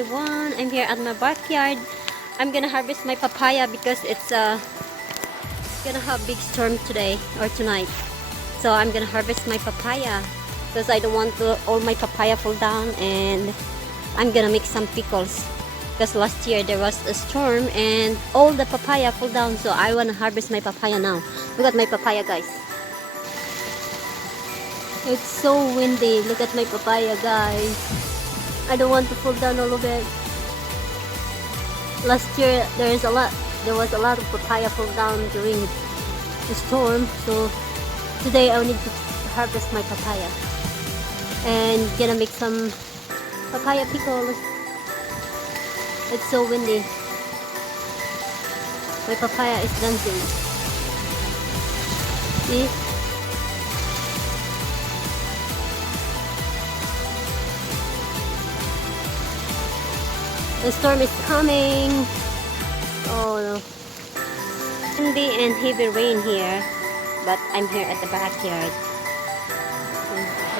everyone. I'm here at my backyard. I'm gonna harvest my papaya because it's gonna have big storm today or tonight. So I'm gonna harvest my papaya because I don't want all my papaya fall down, and I'm gonna make some pickles because last year there was a storm and all the papaya fall down. So I wanna harvest my papaya now. Look at my papaya, guys. It's so windy. Look at my papaya, guys. I don't want to fall down all of it. Last year there was a lot of papaya fall down during the storm. So today I need to harvest my papaya and gonna make some papaya pickles. It's so windy. My papaya is dancing. See? The storm is coming. Oh no. Windy and heavy rain here, but I'm here at the backyard.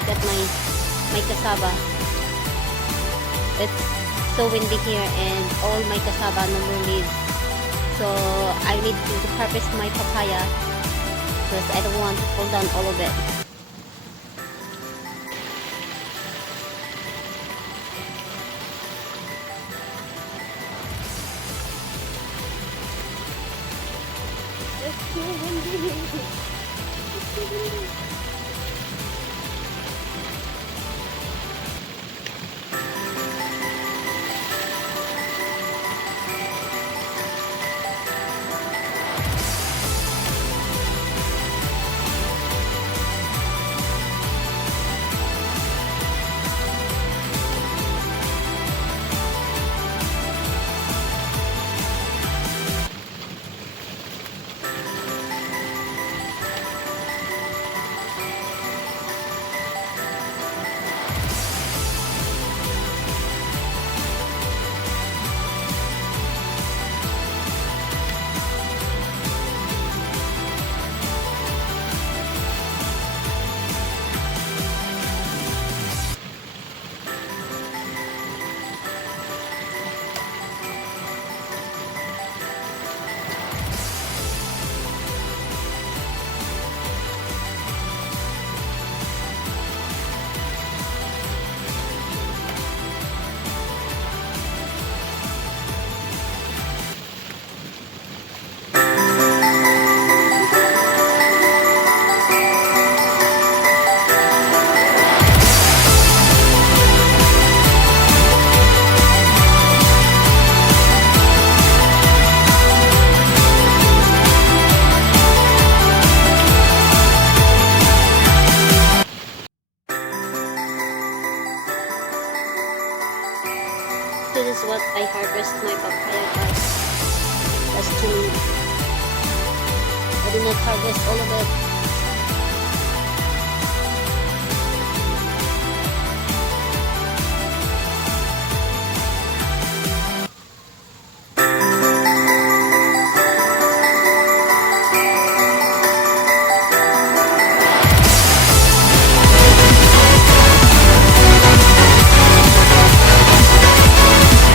Look at my cassava. It's so windy here and all my cassava no more leaves. So I need to harvest my papaya because I don't want to pull down all of it. It's too windy. It's too windy. This is what I harvest my papaya, guys. That's too. I did not harvest all of it.